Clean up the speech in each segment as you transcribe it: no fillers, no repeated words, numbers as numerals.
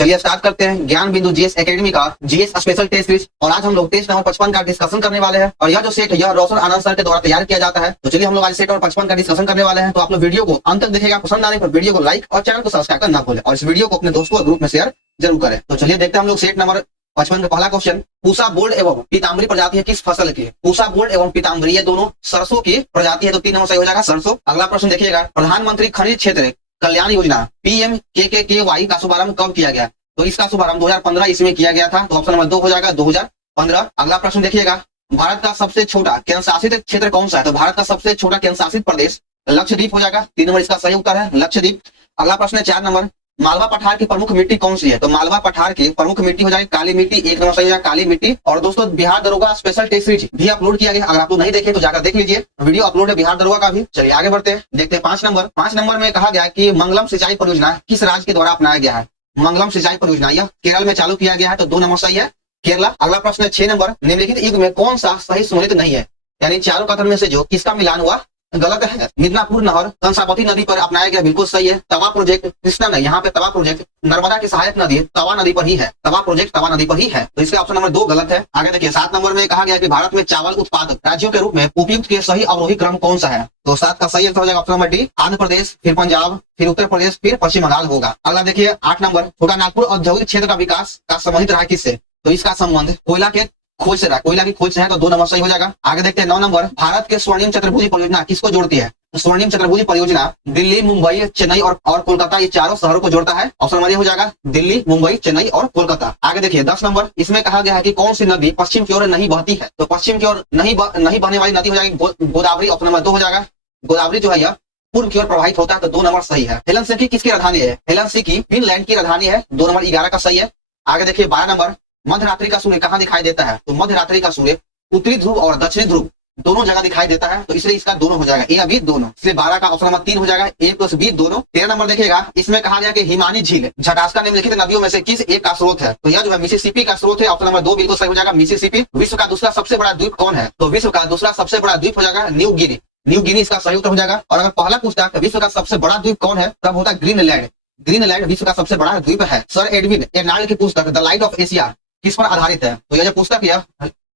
चलिए स्टार्ट करते हैं ज्ञान बिंदु जीएस एकेडमी का जीएस स्पेशल टेस्ट सीरीज। और आज हम लोग टेस्ट नंबर 55 का डिस्कशन करने वाले हैं। और यह जो सेट है यह रोशन आनंद सर के द्वारा तैयार किया जाता है। तो चलिए हम लोग आज सेट नंबर 55 का डिस्कशन करने वाले हैं। तो आप लोग वीडियो को अंत तक देखिएगा। पसंद आने पर वीडियो को लाइक और चैनल को सब्सक्राइब करना भूलें और इस वीडियो को अपने दोस्तों और ग्रुप में शेयर जरूर करें। तो चलिए देखते हैं हम लोग सेट नंबर 55 का पहला क्वेश्चन। पूसा बोल्ड एवं पीताम्बरी प्रजाति है किस फसल की? पूसा बोल्ड एवं पीताम्बरी ये दोनों सरसों की प्रजाति है। तो 3 नंबर सही हो जाएगा सरसों। अगला प्रश्न देखिएगा, प्रधानमंत्री खनिज क्षेत्र कल्याण योजना PMKKY का शुभारंभ कब किया गया? तो इसका शुभारंभ 2015 इसमें किया गया था। तो ऑप्शन नंबर 2 हो जाएगा 2015। अगला प्रश्न देखिएगा, भारत का सबसे छोटा केंद्र शासित क्षेत्र कौन सा है? तो भारत का सबसे छोटा केंद्र शासित प्रदेश लक्षद्वीप हो जाएगा। 3 नंबर इसका सही उत्तर है लक्षद्वीप। अगला प्रश्न है 4 नंबर, मालवा पठार की प्रमुख मिट्टी कौन सी है? तो मालवा पठार की प्रमुख मिट्टी हो जाएगी काली मिट्टी। 1 नंबर सही हो जाएगा काली मिट्टी। और दोस्तों बिहार दरोगा स्पेशल टेस्ट सीरीज भी अपलोड किया गया। अगर आप लोग नहीं देखे तो जाकर देख लीजिए, वीडियो अपलोड है बिहार दरोगा का भी। चलिए आगे बढ़ते हैं, देखते हैं 5 नंबर। 5 नंबर में कहा गया कि मंगलम सिंचाई परियोजना किस राज्य के द्वारा अपनाया गया है? मंगलम सिंचाई परियोजना यह केरल में चालू किया गया है। तो 2 नंबर सही है केरला। अगला प्रश्न है 6 नंबर, निम्नलिखित युग में कौन सा सही सुमेलित नहीं है? यानी चारों कथन में से जो किसका मिलान हुआ गलत है? मिदनापुर नहर कंसाबती नदी पर अपनाया गया, बिल्कुल सही है। तवा प्रोजेक्ट कृष्णा नहीं, यहाँ पे तवा प्रोजेक्ट नर्मदा की सहायक नदी तवा नदी पर ही है। तवा प्रोजेक्ट तवा नदी पर ही है। तो इसका ऑप्शन नंबर 2 गलत है। आगे देखिए 7 नंबर में कहा गया कि भारत में चावल उत्पादक राज्यों के रूप में उपयुक्त के सही अवरोही क्रम कौन सा है? तो 7 का सही आंसर हो जाएगा option number D, Andhra Pradesh, फिर पंजाब, फिर उत्तर प्रदेश, फिर पश्चिम बंगाल होगा। अगला देखिए 8 नंबर, छोटा नागपुर औद्योगिक क्षेत्र का विकास का संबंधित रहा किससे? तो इसका संबंध कोयला के खोज से रहा, कोयला की खोज से है। तो 2 नंबर सही हो जाएगा। आगे देखते हैं 9 नंबर, भारत के स्वर्णिम चतुर्भुज परियोजना किसको जोड़ती है? स्वर्णिम चतुर्भुज परियोजना दिल्ली, मुंबई, चेन्नई और कोलकाता ये चारों शहरों को जोड़ता है। ऑप्शन नंबर ए हो जाएगा दिल्ली, मुंबई, चेन्नई और कोलकाता। आगे देखिए 10 नंबर, इसमें कहा गया है कि कौन सी नदी पश्चिम की ओर नहीं बहती है? तो पश्चिम की ओर नहीं बहने वाली नदी हो जाएगी गोदावरी। ऑप्शन नंबर 2 हो जाएगा गोदावरी जो है यह पूर्व की ओर प्रवाहित होता है। तो 2 नंबर सही है। हेलेंसिकी किसकी राजधानी है? हेलेंसिकी फिनलैंड की राजधानी है। 2 नंबर 11 का सही है। आगे देखिए 12 नंबर, मध्य रात्रि का सूर्य कहाँ दिखाई देता है? तो मध्य रात्रि का सूर्य उत्तरी ध्रुव और दक्षिणी ध्रुव दोनों जगह दिखाई देता है। तो इसलिए इसका दोनों हो जाएगा, ए या बी दोनों। इसलिए 12 का ऑप्शन नंबर 3 हो जाएगा, ए प्लस बी दोनों। 13 नंबर देखिएगा, इसमें कहा गया कि हिमानी झील झटास्का निम्नलिखित नदियों में से किस एक का स्रोत है? तो यह जो है मिसिसिपी का स्रोत है। ऑप्शन नंबर 2 बिल्कुल सही हो जाएगा मिसिसिपी। विश्व का दूसरा सबसे बड़ा द्वीप कौन है? तो विश्व का दूसरा सबसे बड़ा द्वीप हो जाएगा न्यू गिनी। न्यू गिनी इसका सही उत्तर हो जाएगा। और अगर पहला पूछता है विश्व का सबसे बड़ा द्वीप कौन है, तब होता है ग्रीनलैंड। ग्रीनलैंड विश्व का सबसे बड़ा द्वीप है। सर एडविन एर्नाल्ड की पुस्तक द लाइट ऑफ एशिया किस पर आधारित है? तो यह जो पुस्तक यह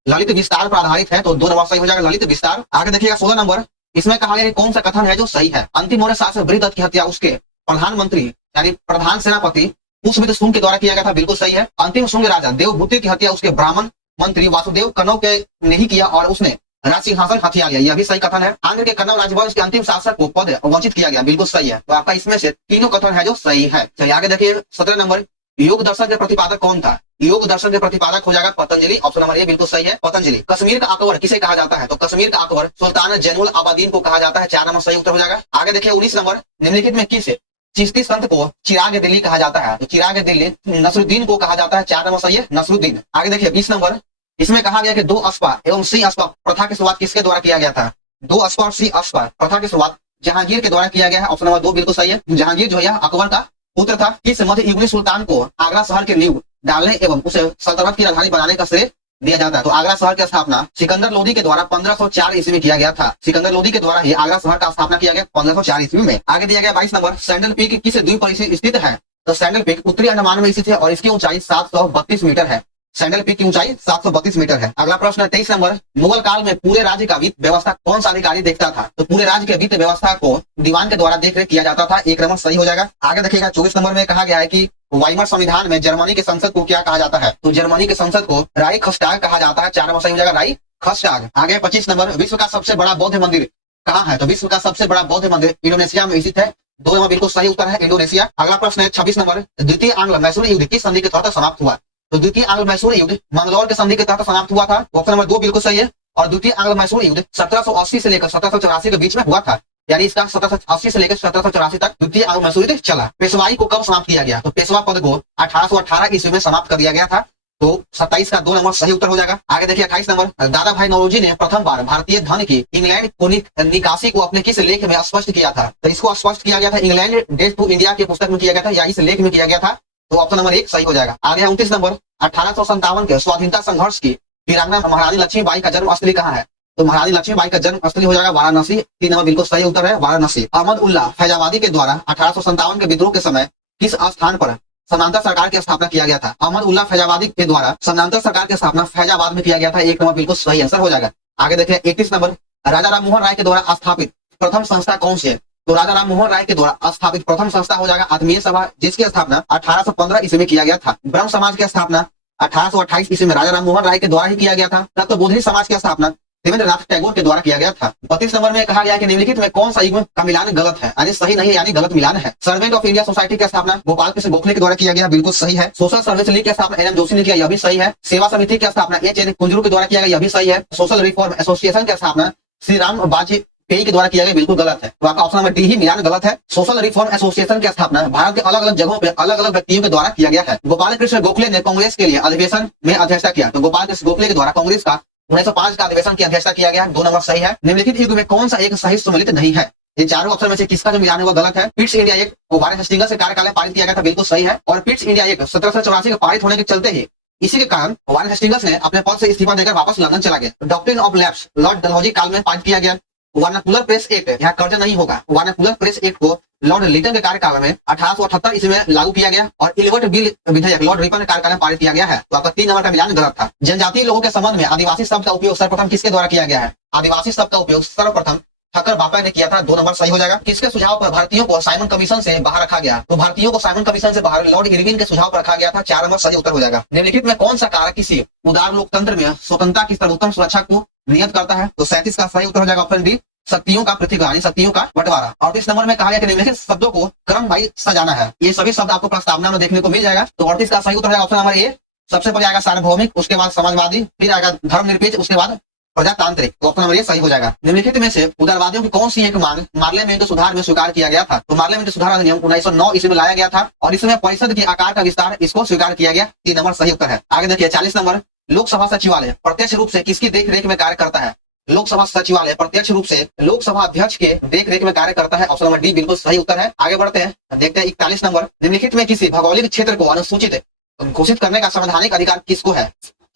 ललित विस्तार पर आधारित है। तो 2 नंबर सही हो जाएगा ललित विस्तार। आगे देखिएगा 16 नंबर, इसमें कहा गया कौन सा कथन है जो सही है? अंतिम मौर्य शासक बृहदत्त की हत्या उसके प्रधानमंत्री यानी प्रधान सेनापति पुष्पमित्र शुंग के द्वारा किया गया था, बिल्कुल सही है। अंतिम शुंग राजा देवभूति की हत्या उसके ब्राह्मण मंत्री वासुदेव कनौ के ने ही किया और उसने राज सिंहासन हथिया लिया, यह भी सही कथन है। आंध्र के कन्नौज राजवंश के अंतिम शासक को पद वंचित किया गया, बिल्कुल सही है। तो आपका इसमें से तीनों कथन है जो सही है। चलिए आगे देखिए 17 नंबर, योग दर्शन के प्रतिपादक कौन था? योग दर्शन के प्रतिपादक हो जाएगा पतंजलि। ऑप्शन नंबर ए बिल्कुल सही है पतंजलि। कश्मीर का अकबर किसे कहा जाता है? तो कश्मीर का अकबर सुल्तान जैनुल आबादीन को कहा जाता है। 4 नंबर सही उत्तर हो जाएगा। आगे देखिए 19 नंबर, निम्नलिखित में किस चिश्ती संत को चिराग दिल्ली कहा जाता है? तो चिराग दिल्ली नसरुद्दीन को कहा जाता है। 4 नंबर सही है नसरुद्दीन। आगे देखिए 20 नंबर, इसमें कहा गया कि 2 अश्वा एवं सी अश्वा प्रथा की शुरुआत किसके द्वारा किया गया था? 2 अश्वा और सी अश्वा प्रथा की शुरुआत जहांगीर के द्वारा किया गया है। ऑप्शन नंबर 2 बिल्कुल सही है। जहांगीर जो है अकबर का पुत्र था। किस मध्य युगीन सुल्तान को आगरा शहर के नींव डालने एवं उसे सल्तनत की राजधानी बनाने का श्रेय दिया जाता है? तो आगरा शहर की स्थापना सिकंदर लोदी के द्वारा 1504 ईस्वी में किया गया था। सिकंदर लोदी के द्वारा ही आगरा शहर का स्थापना किया गया 1504 ईस्वी में। आगे दिया गया 22 नंबर, सैंडल पीक किस द्वीप पर स्थित है? तो सैंडल पीक उत्तरी अंडमान में स्थित है और इसकी ऊंचाई 732 मीटर है। सैंडल पीक की ऊंचाई 732 मीटर है। अगला प्रश्न 23 नंबर, मुगल काल में पूरे राज्य का वित्त व्यवस्था कौन सा अधिकारी देखता था? तो पूरे राज्य के वित्त व्यवस्था को दीवान के द्वारा देखरेख किया जाता था। 1 नंबर सही हो जाएगा। आगे देखिएगा 24 नंबर में कहा गया है कि वाइमर संविधान में जर्मनी के संसद को क्या कहा जाता है? तो जर्मनी के संसद को राइखस्टाग कहा जाता है। 4 नंबर सही हो जाएगा राइखस्टाग। आगे 25 नंबर, विश्व का सबसे बड़ा बौद्ध मंदिर कहाँ है? तो विश्व का सबसे बड़ा बौद्ध मंदिर इंडोनेशिया में स्थित है। 2 नंबर बिल्कुल सही उत्तर है इंडोनेशिया। अगला प्रश्न है 26 नंबर, द्वितीय आंग्ल मैसूर युद्ध किस संधि के तहत समाप्त हुआ? तो द्वितीय आंग्ल मैसूर युद्ध मंगलौर के संधि के तहत समाप्त हुआ था। ऑप्शन नंबर 2 बिल्कुल सही है। और द्वितीय आंग्ल मैसूर युद्ध 1780 से लेकर 1784 के बीच में हुआ था। यानी इसका 1780 से लेकर 1784 तक द्वितीय आंग्ल मैसूर युद्ध चला। पेशवाई को कब समाप्त किया गया? तो पेशवा पद को 1818 ईस्वी में समाप्त कर दिया गया था। तो 27 का 2 नंबर सही उत्तर हो जाएगा। आगे देखिए 28 नंबर, दादा भाई नौरोजी ने प्रथम बार भारतीय धन की इंग्लैंड को निकासी को अपने किस लेख में स्पष्ट किया था? तो इसको स्पष्ट किया गया था इंग्लैंड डेट टू इंडिया की पुस्तक में किया गया था या इस लेख में किया गया था। तो ऑप्शन नंबर 1 सही हो जाएगा। आगे 29 नंबर, 1857 के स्वाधीनता संघर्ष की वीरांगना महारानी लक्ष्मीबाई का जन्म स्थली कहाँ है? तो महारानी लक्ष्मीबाई का जन्म स्थली हो जाएगा वाराणसी। 3 नंबर बिल्कुल सही उत्तर है वाराणसी। अहमद उल्लाह फैजाबादी के द्वारा 1857 के विद्रोह के समय किस स्थान पर समानांतर सरकार की स्थापना किया गया था? अहमद उल्ला फैजाबादी के द्वारा समानांतर सरकार की स्थापना फैजाबाद में किया गया था। एक नंबर बिल्कुल सही आंसर हो जाएगा। आगे देखिए 31 नंबर, राजा राम मोहन राय के द्वारा स्थापित प्रथम संस्था कौन सी है? तो राजा राम मोहन राय के द्वारा स्थापित प्रथम संस्था हो जाएगा आत्मीय सभा, जिसकी स्थापना 1815 ईस्वी में किया गया था। ब्रह्म समाज की स्थापना 1828 ईस्वी में राजा राम मोहन राय के द्वारा ही किया गया था। तत्व बुद्धि समाज की स्थापना देवेंद्रनाथ टैगोर के द्वारा किया गया था। 32 नंबर में कहा गया कि निम्नलिखित में कौन सा युग्म का मिलान गलत है, यानी सही नहीं है, यानी गलत मिलान है? सर्वेंट ऑफ इंडिया सोसाइटी की स्थापना गोपाल कृष्ण गोखले के द्वारा किया गया, बिल्कुल सही है। सोशल सर्विस लीग की स्थापना एन एम जोशी ने किया, यह भी सही है। सेवा समिति की स्थापना एच एन कुंजरू के द्वारा किया गया, यह भी सही है। सोशल रिफॉर्म एसोसिएशन की स्थापना श्री राम वाजपेयी के द्वारा किया गया, बिल्कुल गलत है। तो आपका ऑप्शन नंबर डी ही मिलान गलत है। सोशल रिफॉर्म एसोसिएशन की स्थापना भारत के अलग अलग जगहों पे अलग अलग व्यक्तियों के द्वारा किया गया है। गोपाल कृष्ण गोखले ने कांग्रेस के लिए अधिवेशन में अध्यक्षता किया, तो गोपाल कृष्ण गोखले के द्वारा कांग्रेस का 1905 का अधिवेशन की अध्यक्षता किया गया। 2 नंबर सही है। निम्नलिखित युग में कौन सा एक सही सम्मिलित नहीं है? इन चारों ऑप्शन में से किसका जो मिलान है वो गलत है? पिट्स इंडिया एक्ट को वारेन हेस्टिंग्स के कार्यकाल में पारित किया गया था, बिल्कुल सही है। और पिट्स इंडिया एक्ट 1784 के पारित होने के चलते ही इसी के कारण वारेन हेस्टिंग्स ने अपने पद से इस्तीफा देकर वापस लंदन चला गया। Doctrine of lapse Lord Dalhousie काल में पारित किया गया। वर्नाकुलर प्रेस एक्ट, यहाँ कर्ज नहीं होगा। वर्नाकुलर प्रेस एक्ट को लॉर्ड लिटन के कार्यकाल में 1878 ईस्वी में लागू किया गया। और इलवर्ट बिल विधेयक लॉर्ड रिपन के कार्यकाल में पारित किया गया है। तो आपका 3 नंबर का मिलान गलत था। जनजातीय लोगों के संबंध में आदिवासी शब्द का उपयोग सर्वप्रथम किसके द्वारा किया गया है? आदिवासी शब्द का उपयोग सर्वप्रथम ठक्कर बापा ने किया था। 2 नंबर सही हो जाएगा। किसके सुझाव पर भारतीयों को साइमन कमीशन से बाहर रखा गया? तो भारतीयों को साइमन कमीशन से बाहर लॉर्ड इरविन के सुझाव पर रखा गया था। 4 नंबर सही उत्तर हो जाएगा। निम्नलिखित में कौन सा कारक किसी उदार लोकतंत्र में स्वतंत्रता की सर्वोत्तम सुरक्षा को नियत करता है? तो 37 का सही उत्तर हो जाएगा ऑप्शन डी, शक्तियों का पृथ्वीकरण, शक्तियों का बंटवारा। 38 नंबर में कहा गया कि निम्नलिखित शब्दों को क्रम वाइज सजाना है। ये सभी शब्द आपको प्रस्तावना में देखने को मिल जाएगा। तो 38 का सही उत्तर है ऑप्शन नंबर ए। सबसे पहले आएगा सार्वभौमिक, उसके बाद समाजवादी, फिर आएगा धर्मनिरपेक्ष, उसके बाद प्रजातांत्रिक। तो ऑप्शन नंबर ए सही हो जाएगा। निम्नलिखित में से उदारवादियों की कौन सी एक मांग पार्लियामेंट सुधार में स्वीकार किया गया था? तो पार्लियामेंट सुधार अधिनियम 1909 ईस्वी में लाया गया था और इसमें परिषद के आकार का विस्तार इसको स्वीकार किया गया। 3 नंबर सही उत्तर है। आगे देखिए 40 नंबर, लोकसभा सचिवालय प्रत्यक्ष रूप से किसकी देखरेख में कार्य करता है? लोकसभा सचिवालय प्रत्यक्ष रूप से लोकसभा अध्यक्ष के देखरेख में कार्य करता है। ऑप्शन नंबर डी बिल्कुल सही उत्तर है। आगे बढ़ते हैं, देखते हैं 41 नंबर, निम्नलिखित में किसी भौगोलिक क्षेत्र को अनुसूचित घोषित करने का संवैधानिक अधिकार किसको है?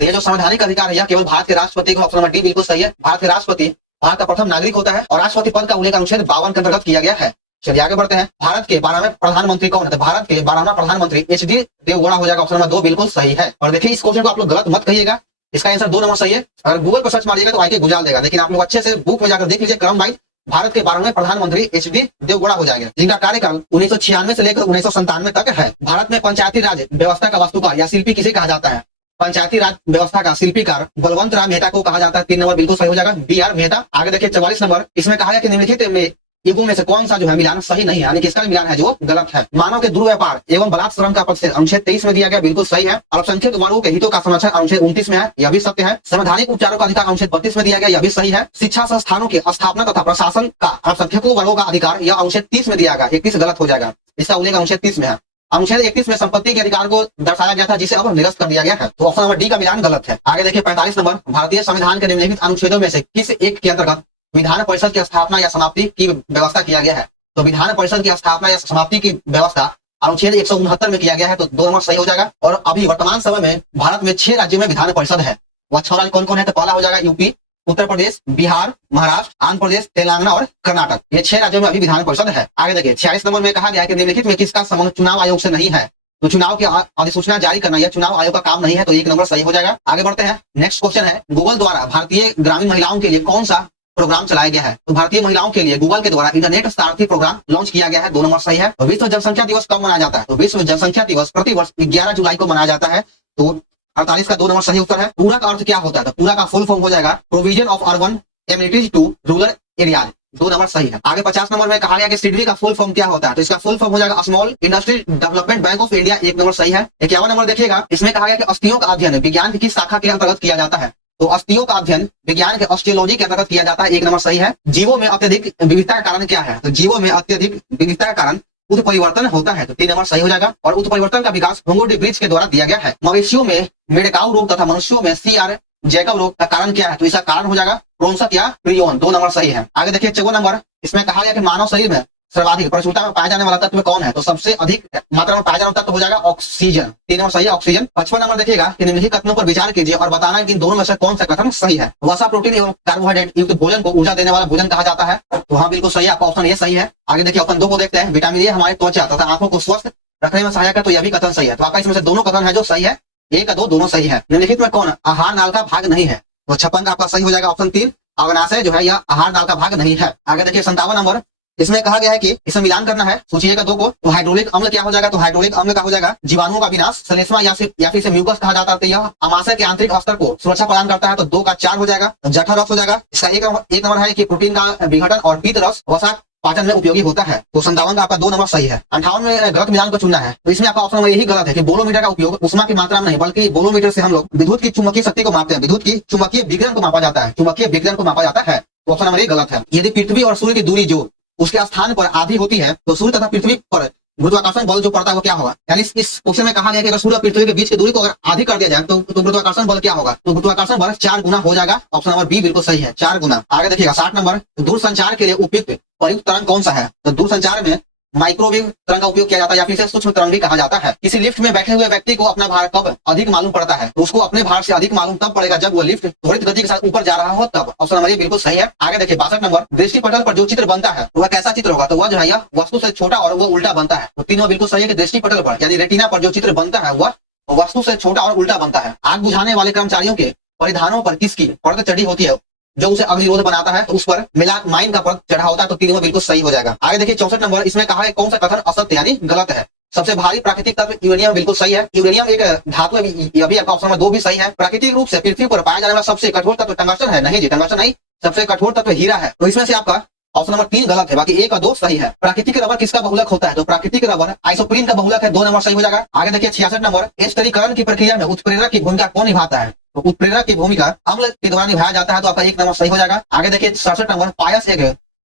तो ये जो संवैधानिक अधिकार है यह केवल भारत के राष्ट्रपति को। ऑप्शन नंबर डी बिल्कुल सही है। भारत के राष्ट्रपति भारत का प्रथम नागरिक होता है और राष्ट्रपति पद का उल्लेख अनुच्छेद 52 के अंतर्गत किया गया है। चलिए आगे बढ़ते हैं। भारत के 12वें प्रधानमंत्री कौन है? तो भारत के 12वां प्रधानमंत्री एच.डी. देवगौड़ा हो जाएगा। ऑप्शन नंबर 2 बिल्कुल सही है। और देखिए इस क्वेश्चन को आप लोग गलत मत कहिएगा, इसका आंसर 2 नंबर सही है। अगर गूगल पर सर्च मारिएगा तो आके गुजाल देगा, लेकिन आप लोग अच्छे से बुक में जाकर देख लीजिए क्रम वाइज। भारत के 12वें प्रधानमंत्री एच.डी. देवगौड़ा हो जाएगा, जिनका कार्यकाल 1996 से लेकर 1997 तक है। भारत में पंचायती राज व्यवस्था का वास्तुकार या शिल्पी किसे कहा जाता है? पंचायती राज व्यवस्था का शिल्पीकार बलवंत राम मेहता को कहा जाता है। 3 नंबर बिल्कुल सही हो जाएगा, बी.आर. मेहता। आगे देखिए 44 नंबर, इसमें कहा गया कि निम्नलिखित में युगों में से कौन सा जो है मिलान सही नहीं है, यानी किसका मिलान है जो गलत है? मानव के दुर्व्यापार एवं बलात् श्रम का प्रतिषेध अनुच्छेद 23 में दिया गया, बिल्कुल सही है। अल्पसंख्यक वर्गों के हितों का संरक्षण अनुच्छेद 29 में है, यह भी सत्य है। संवैधानिक उपचारों का अधिकार अनुच्छेद 32 में दिया गया, यह भी सही है। शिक्षा संस्थानों की स्थापना तथा प्रशासन का अल्पसंख्यकों वर्गों का अधिकार, यह अनुच्छेद 30 में दिया गया। 31 गलत हो जाएगा, इसका उल्लेख अनुच्छेद 30 में है। अनुच्छेद 31 में संपत्ति के अधिकार को दर्शाया गया था, जिसे अब निरस्त कर दिया गया है। तो ऑप्शन नंबर डी का मिलान गलत है। आगे देखिए 45 नंबर, भारतीय संविधान के निम्नलिखित अनुच्छेदों में से किस एक के अंतर्गत विधान परिषद की स्थापना या समाप्ति की व्यवस्था किया गया है? तो विधान परिषद की स्थापना या समाप्ति की व्यवस्था अनुच्छेद 169 में किया गया है। तो 2 नंबर सही हो जाएगा। और अभी वर्तमान समय में भारत में 6 राज्यों में विधान परिषद है। वह 6 राज्य कौन कौन है? तो पहला हो जाएगा यूपी, उत्तर प्रदेश, बिहार, महाराष्ट्र, आंध्र प्रदेश, तेलंगाना और कर्नाटक। ये 6 राज्यों में अभी विधान परिषद है। आगे देखिए 46 नंबर में कहा गया कि निम्नलिखित में किसका संबंध चुनाव आयोग से नहीं है? तो चुनाव की अधिसूचना जारी करना यह चुनाव आयोग का काम नहीं है। तो 1 नंबर सही हो जाएगा। आगे बढ़ते हैं, नेक्स्ट क्वेश्चन है, गूगल द्वारा भारतीय ग्रामीण महिलाओं के लिए कौन सा प्रोग्राम चलाया गया है? तो भारतीय महिलाओं के लिए गूगल के द्वारा इंटरनेट सारथी प्रोग्राम लॉन्च किया गया है। 2 नंबर सही है। तो विश्व जनसंख्या दिवस कब मनाया जाता है? तो विश्व जनसंख्या दिवस प्रतिवर्ष 11 जुलाई को मनाया जाता है। तो 48 का 2 नंबर सही उत्तर है। पूरक अर्थ क्या होता है? तो पूरा का फुल फॉर्म हो जाएगा provision of urban amenities to rural area. 2 number सही है। आगे 50 नंबर में कहा गया कि सिडबी का फुल फॉर्म क्या होता है? तो इसका फुल फॉर्म हो जाएगा small industry development bank of India. 1 number सही है। 51 नंबर देखिएगा, इसमें कहा गया कि अस्थियों का अध्ययन विज्ञान की किस शाखा के अंतर्गत किया जाता है? तो अस्थियों का अध्ययन विज्ञान के ऑस्टियोलॉजी के अंतर्गत किया जाता है। 1 नंबर सही है। जीवों में अत्यधिक विविधता का कारण क्या है? तो जीवों में अत्यधिक विविधता का कारण उत्परिवर्तन होता है। तो 3 नंबर सही हो जाएगा। और उत्परिवर्तन का विकास होंगो डी ब्रिज के द्वारा दिया गया है। मवेशियों में मेडकाउ रोग तथा मनुष्यों में सीआर जैकब रोग का कारण क्या है? तो इसका कारण हो जाएगा प्रोंसत या प्रियोन। 2 नंबर सही है। आगे देखिए 54 नंबर, इसमें कहा गया कि मानव शरीर में सर्वाधिक प्रचुरता में पाया जाने वाला तत्व कौन है? तो सबसे अधिक मात्रा में पाया जाने वाला तत्व हो जाएगा ऑक्सीजन। 3 नंबर सही है, ऑक्सीजन। 55 नंबर देखिएगा कि निम्नलिखित कथनों पर विचार कीजिए और बताना कि इन दोनों में से कौन सा कथन सही है। वसा, प्रोटीन एवं कार्बोहाइड्रेट युक्त भोजन को ऊर्जा देने वाला भोजन कहा जाता है। तो हाँ बिल्कुल सही है, आपका ऑप्शन ये सही है। आगे देखिए ऑप्शन 2 को देखते हैं, विटामिन ए हमारे त्वचा तथा आंखों को स्वस्थ रखने में सहायक है, तो यह भी कथन सही है। तो आपका इसमें से दोनों कथन है जो सही है, एक का दो दोनों सही है। निम्नलिखित में कौन आहार नाल का भाग नहीं है? तो 56 का आपका सही हो जाएगा ऑप्शन 3, अग्नाशय जो है यह आहार नाल का भाग नहीं है। आगे देखिए 57 नंबर, इसमें कहा गया है कि इसमें मिलान करना है सूची 1 का 2 को। तो हाइड्रोलिक अम्ल क्या हो जाएगा? तो हाइड्रोलिक अम्ल का हो जाएगा जीवाणुओं का विनाश, श्लेष्मा या फिर इसे म्यूकस कहा जाता है। तो यह अमाशय के आंतरिक स्तर को सुरक्षा प्रदान करता है। तो 2 का 4 हो जाएगा। जठर रस हो जाएगा। इसका एक नंबर है कि प्रोटीन का विघटन और पीत रस वसा पाचन में उपयोगी होता है। तो 57 का आपका 2 नंबर सही है। 58 में गलत मिलान को चुनना है। तो इसमें आपका ऑप्शन नंबर यही गलत है कि बोलोमीटर का उपयोग उष्मा की मात्रा में नहीं, बल्कि बोलोमीटर से हम लोग विद्युत की चुंबकीय शक्ति को मापते हैं, विद्युत की चुंबकीय विकिरण को मापा जाता है, चुंबकीय विकिरण को मापा जाता है। तो ऑप्शन नंबर ये गलत है। यदि पृथ्वी और सूर्य की दूरी जो उसके स्थान पर आधी होती है, तो सूर्य तथा पृथ्वी पर गुरुत्वाकर्षण बल जो पड़ता है वो क्या होगा? यानी इस क्वेश्चन में कहा गया कि अगर सूर्य और पृथ्वी के बीच की दूरी को अगर आधी कर दिया जाए तो गुरुत्वाकर्षण बल क्या होगा? तो गुरुत्वाकर्षण बल 4 गुना हो जाएगा। ऑप्शन नंबर बी बिल्कुल सही है, 4 गुना। आगे देखिएगा 60 नंबर, दूरसंचार के लिए उपयुक्त प्रयुक्त तरंग कौन सा है? तो दूरसंचार में माइक्रोवेव तरंग का उपयोग किया जाता है या फिर सूक्ष्म तरंग भी कहा जाता है। किसी लिफ्ट में बैठे हुए व्यक्ति को अपना भार कब अधिक मालूम पड़ता है? तो उसको अपने भार से अधिक मालूम तब पड़ेगा जब वो लिफ्ट त्वरित गति के साथ ऊपर जा रहा हो तब। ऑप्शन नंबर ये बिल्कुल सही है। आगे देखिए 62 नंबर, दृष्टि पटल पर जो चित्र बनता है वह कैसा चित्र होगा? तो वह जो है यह वस्तु से छोटा और वो उल्टा बनता है। तो तीनों बिल्कुल सही है कि दृष्टि पटल पर यानी रेटिना पर जो चित्र बनता है वह वस्तु से छोटा और उल्टा बनता है। आग बुझाने वाले कर्मचारियों के परिधानों पर किसकी परत चढ़ी होती है जो उसे अग्निरोध बनाता है? तो उस पर मेलामाइन का परत चढ़ा होता है। तो तीनों बिल्कुल सही हो जाएगा। आगे देखिए 64 नंबर, इसमें कहा है कौन सा कथन असत्य यानी गलत है? सबसे भारी प्राकृतिक तत्व यूरेनियम बिल्कुल सही है। यूरेनियम एक धातु है, यह भी आपका ऑप्शन नंबर 2 भी सही है। प्राकृतिक रूप से पृथ्वी पर पाया जाने वाला सबसे कठोर तत्व टंगस्टन है? नहीं जी, टंगस्टन नहीं, सबसे कठोर तत्व हीरा है। तो इसमें से आपका ऑप्शन नंबर 3 गलत है, बाकी 1 और 2 सही है। प्राकृतिक रबर किसका बहुलक होता है? तो प्राकृतिक रबर आइसोप्रीन का बहुलक है, 2 नंबर सही हो जाएगा। आगे देखिए 66 नंबर, स्थिरीकरण की प्रक्रिया में उत्प्रेरक की भूमिका कौन निभाता है? तो उत्प्रेरक की भूमिका अम्ल के द्वारा निभाया जाता है। तो आपका 1 नंबर सही हो जाएगा। आगे देखिए 67 नंबर, पायस एक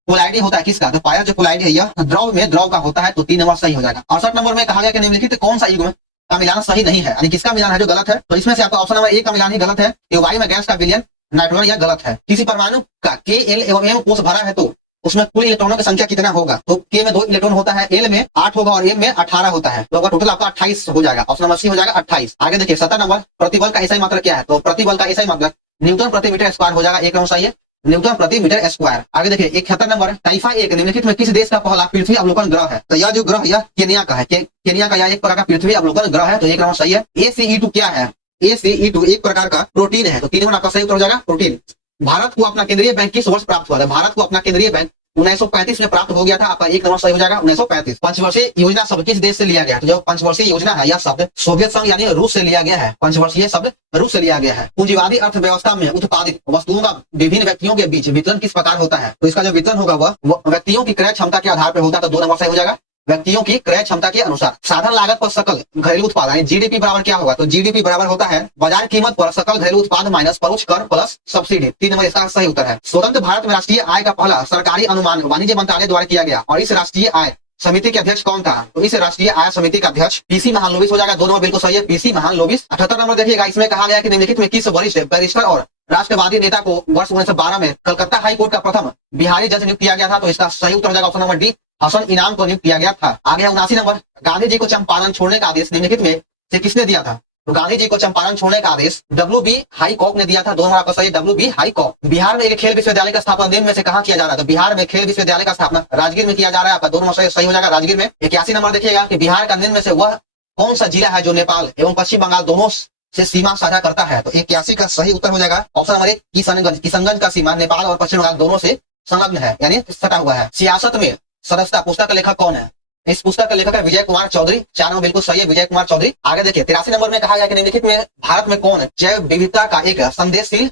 कोलाइडी होता है किसका? तो पायस जो कोलाइडी है यह द्रव में द्रव का होता है। तो 3 नंबर सही हो जाएगा। 68 नंबर में कहा गया कि निम्नलिखित कौन सा युग्म का मिलान सही नहीं है, यानी किसका मिलान है जो गलत है? तो इसमें से आपका ऑप्शन नंबर 1 का मिलान ही गलत है कि वायु में गैस का विलयन नाइट्रोजन यह गलत है। किसी परमाणु का Kl एवं M कोष भरा है तो उसमें कुल इलेक्ट्रॉनों की संख्या कितना होगा? तो K में 2 इलेक्ट्रॉन होता है, L में 8 होगा और M में 18 होता है। तो टोटल आपका 28 हो जाएगा। ऑप्शन नंबर सी हो जाएगा 28। आगे देखिए 70 नंबर, प्रतिबल का एसआई मात्रक क्या है? तो प्रतिबल का एसआई मात्रक न्यूटन प्रति मीटर स्क्वायर हो जाएगा। 1 नंबर सही है, न्यूटन प्रति मीटर स्क्वायर। आगे देखिए 71 नंबर, टाइफा 1 निम्नलिखित में किस देश का पहला पृथ्वी अवलोकन ग्रह है? तो यह जो ग्रह यह केनिया का है। केनिया का यह एक प्रकार का पृथ्वी अवलोकन ग्रह है। तो 1 नंबर सही है। ACE2 क्या है? ACE2 एक प्रकार का प्रोटीन है। तो 3 नंबर आपका सही उत्तर हो जाएगा, प्रोटीन। भारत को अपना केंद्रीय बैंक किस वर्ष प्राप्त हुआ था? भारत को अपना केंद्रीय बैंक 1935 में प्राप्त हो गया था। आपका 1 नंबर सही हो जाएगा, 1935। पंचवर्षीय योजना शब्द किस देश से लिया गया है? तो जो पंचवर्षीय योजना है यह शब्द सोवियत संघ यानी रूस से लिया गया है। पंचवर्षीय शब्द रूस से लिया गया है। पूंजीवादी अर्थव्यवस्था में उत्पादित वस्तुओं का विभिन्न व्यक्तियों के बीच वितरण किस प्रकार होता है? तो इसका जो वितरण होगा वह व्यक्तियों की क्रय क्षमता के आधार पर होता है। तो 2 नंबर सही हो जाएगा, व्यक्तियों की क्रय क्षमता के अनुसार। साधन लागत पर सकल घरेलू उत्पाद यानी जीडीपी बराबर क्या होगा? तो जीडीपी बराबर होता है बाजार कीमत पर सकल घरेलू उत्पाद माइनस परोक्ष कर प्लस सब्सिडी। 3 नंबर इसका सही उत्तर है। स्वतंत्र भारत में राष्ट्रीय आय का पहला सरकारी अनुमान वाणिज्य मंत्रालय द्वारा किया गया और इस राष्ट्रीय आय समिति के अध्यक्ष कौन था? तो इस राष्ट्रीय आय समिति का अध्यक्ष पीसी महालनोबिस हो जाएगा। 2 नंबर बिल्कुल सही है, पीसी महालनोबिस। 78 नंबर देखिएगा, इसमें कहा गया कि निम्नलिखित में किस वरिष्ठ बैरिस्टर और राष्ट्रवादी नेता को वर्ष 1912 में कलकत्ता हाई कोर्ट का प्रथम बिहारी जज नियुक्त किया गया था? तो इसका सही उत्तर हो जाएगा ऑप्शन नंबर डी, हसन इनाम को नियुक्त किया गया था। आगे 79 नंबर, गांधी जी को चंपारण छोड़ने का आदेश निम्नलिखित में से किसने दिया था? तो गांधी जी को चंपारण छोड़ने का आदेश WB हाईकॉक ने दिया था। 2 नंबर आपका सही है, WB हाईकॉक। बिहार में एक खेल विश्वविद्यालय का स्थापना निम्न में से कहाँ किया जा रहा है? तो बिहार में खेल विश्वविद्यालय का स्थापना राजगीर में किया जा रहा है। आपका 2 नंबर सही हो जाएगा, राजगीर में। 81 नंबर देखिएगा कि बिहार का निम्न में से वह कौन सा जिला है जो नेपाल एवं पश्चिम बंगाल दोनों से सीमा साझा करता है? तो 81 का सही उत्तर हो जाएगा ऑप्शन नंबर 1 किशनगंज। किशनगंज का सीमा नेपाल और पश्चिम बंगाल दोनों से संलग्न है यानी सटा हुआ है। सियासत में सदस्यता पुस्तक का लेखक कौन है? इस पुस्तक का लेखक है विजय कुमार चौधरी। 4 नंबर बिल्कुल सही है, विजय कुमार चौधरी। आगे देखिए 83 नंबर में कहा गया कि निम्नलिखित में भारत में कौन जैव विविधता का एक संदेशशील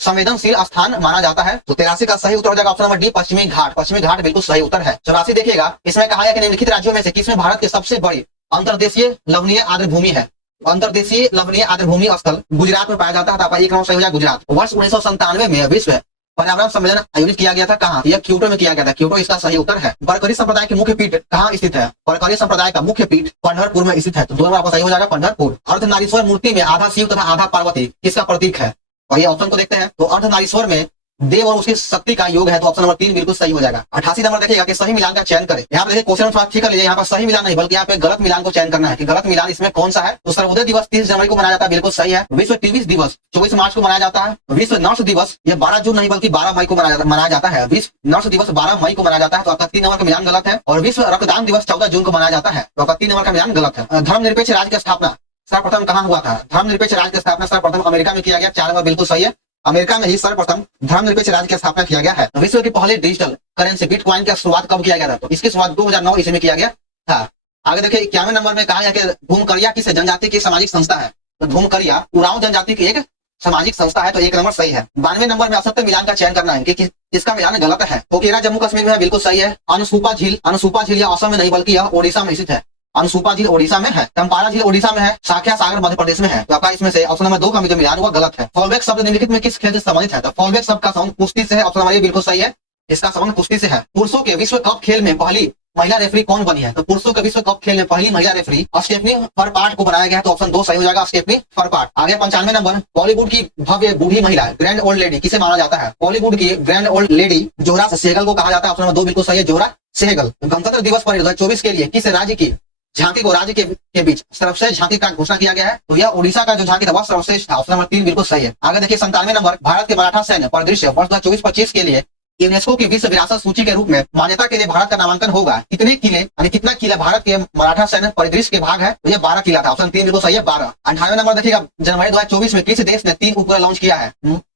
संवेदनशील स्थान माना जाता है? तो 83 का सही उत्तर हो जाएगा ऑप्शन नंबर डी, पश्चिमी घाट। पश्चिमी घाट बिल्कुल सही उत्तर है। 84 देखिएगा, इसमें कहा गया कि निम्नलिखित राज्यों में से किसमें भारत के सबसे बड़ी अंतर्देशीय लवणीय आर्द्र भूमि है? अंतर्देशीय लवणीय आर्द्र भूमि स्थल गुजरात में पाया जाता है। तो 1 नंबर सही हो जाएगा, गुजरात। वर्ष 1997 में विश्व पर्यावरण सम्मेलन आयोजित किया गया था कहाँ? यह क्योटो में किया गया था। क्योटो इसका सही उत्तर है। बरकरी संप्रदाय के मुख्य पीठ कहाँ स्थित है? बरकरी संप्रदाय का मुख्य पीठ पंढरपुर में स्थित है। तो 2 नंबर आपका सही हो जाएगा, पंढरपुर। अर्धनारीश्वर मूर्ति में आधा शिव तथा आधा पार्वती किसका प्रतीक है? वही ऑप्शन को देखते हैं। तो अर्धनारीश्वर में देव और उसकी शक्ति का योग है, तो ऑप्शन नंबर 3 बिल्कुल सही हो जाएगा। 88 नंबर देखिएगा कि सही मिलान का चयन करें। यहाँ पे देखिए क्वेश्चन थोड़ा ठीक कर लीजिए, यहाँ पर सही मिलान नहीं बल्कि यहाँ पे गलत मिलान को चयन करना है कि गलत मिलान इसमें कौन सा है। तो सर्वोदय दिवस 30 जनवरी को मनाया जाता है, बिल्कुल सही है। विश्व टीवी दिवस 24 मार्च को मनाया जाता है। विश्व नर्स दिवस ये 12 जून नहीं बल्कि 12 मई को मनाया जाता है। विश्व नर्स दिवस 12 मई को मनाया जाता है, तो आपका 3 नंबर का मिलान गलत है। और विश्व रक्तदान दिवस 14 जून को मनाया जाता है, तो आपका 3 नंबर का मिलान गलत है। धर्मनिरपेक्ष राज्य की स्थापना सर्वप्रथम कहाँ हुआ था? धर्मनिरपेक्ष राज्य की स्थापना सर्वप्रथम अमेरिका में किया गया, 4 नंबर बिल्कुल सही है। अमेरिका में ही सर्वप्रथम धर्मनिरपेक्ष राज्य की स्थापना किया गया है। विश्व की पहले डिजिटल करेंसी बिटकॉइन की शुरुआत कब किया गया था? तो इसकी शुरुआत 2009 ईस्वी में किया गया था। आगे देखिए 91 नंबर में कहा है कि धूमकरिया किस जनजाति की सामाजिक संस्था है? तो धूमकरिया उरांव जनजाति की एक सामाजिक संस्था है, तो 1 नंबर सही है। 92 नंबर में असत्य मिलान का चयन करना है कि इसका मिलान गलत है। पोकेरा जम्मू कश्मीर में है, बिल्कुल सही है। अनसुपा झील या असम में नहीं बल्कि यह ओडिशा में स्थित है। अनसुपा झील ओडिशा में है, चंपारा झील ओडिशा में है, साख्या सागर मध्य प्रदेश में है, तो आपका इसमें से ऑप्शन नंबर 2 का जो मिलान हुआ गलत है। फॉलबैक शब्द निम्नलिखित में किस खेल से संबंधित है? तो फॉलबैक शब्द का संबंध कुश्ती से है, ऑप्शन नंबर 1 बिल्कुल सही है। इसका संबंध कुश्ती से है। पुरुषों के विश्व कप खेल में पहली महिला रेफरी कौन बनी है? तो पुरुषों के विश्व कप खेल में पहली महिला रेफरी स्टेफनी फरपाट को बनाया गया है, तो ऑप्शन 2 सही हो जाएगा, स्टेफनी फरपाट। आगे 95 नंबर बॉलीवुड की भव्य बूढ़ी महिला ग्रैंड ओल्ड लेडी किसे माना जाता है? बॉलीवुड की grand old lady Zohra Sehgal को कहा जाता है, ऑप्शन नंबर 2 बिल्कुल सही है, जोहरा सहगल। गणतंत्र दिवस परेड 2024 के लिए किस राज्य की झांकी को राज्य के बीच सर्वश्रेष्ठ झांकी का घोषणा किया गया है? तो यह उड़ीसा का जो झांकी था वह सर्वश्रेष्ठ था, ऑप्शन नंबर 3 बिल्कुल सही है। आगे देखिए 97 नंबर भारत के मराठा सैन्य परिदृश्य वर्ष 2024-25 के लिए यूनेस्को की विश्व विरासत सूची के रूप में मान्यता के लिए भारत का नामांकन होगा। कितने किले यानी कितना किला भारत के मराठा सैन्य परिदृश्य के भाग है? तो ये 12 किला था, ऑप्शन 3 बिल्कुल सही है, 12। 98 नंबर देखिएगा जनवरी 2024 में किस देश ने 3 उपग्रह लॉन्च किया है?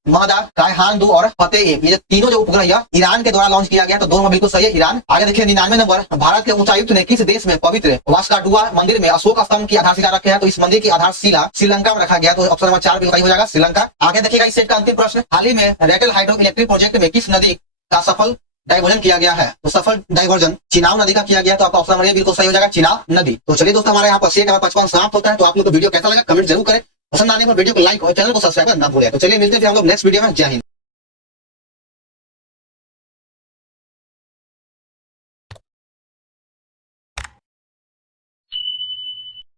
महदा, कायहान 2 और फतेह 1। ये तीनों जो उपग्रह यह ईरान के द्वारा लॉन्च किया गया, तो दोनों बिल्कुल सही है, ईरान। आगे देखिए 99 नंबर भारत के उच्चायुक्त ने किस देश में पवित्र वास्काडुआ मंदिर में अशोक स्तंभ की आधारशिला रखे है? तो इस मंदिर की आधारशिला श्रीलंका में रखा गया, तो ऑप्शन नंबर 4 बिल्कुल सही हो जाएगा, श्रीलंका। आगे देखिएगा इस सेट का अंतिम प्रश्न, हाल ही में रेटल हाइड्रो इलेक्ट्रिक प्रोजेक्ट में किस नदी का सफल डाइवर्जन किया गया है? तो सफल डाइवर्जन चिनाब नदी का किया गया, तो आपका ऑप्शन नंबर 1 बिल्कुल सही हो जाएगा, चिनाब नदी। तो चलिए दोस्तों, हमारे यहाँ पर सेट नंबर 55 समाप्त होता है। तो आप लोग को वीडियो कैसा लगा कमेंट जरूर करें, पसंद आने पर वीडियो को लाइक और चैनल को सब्सक्राइब करना ना भूलें। तो चलिए मिलते हैं हम लोग नेक्स्ट वीडियो में। जय हिंद।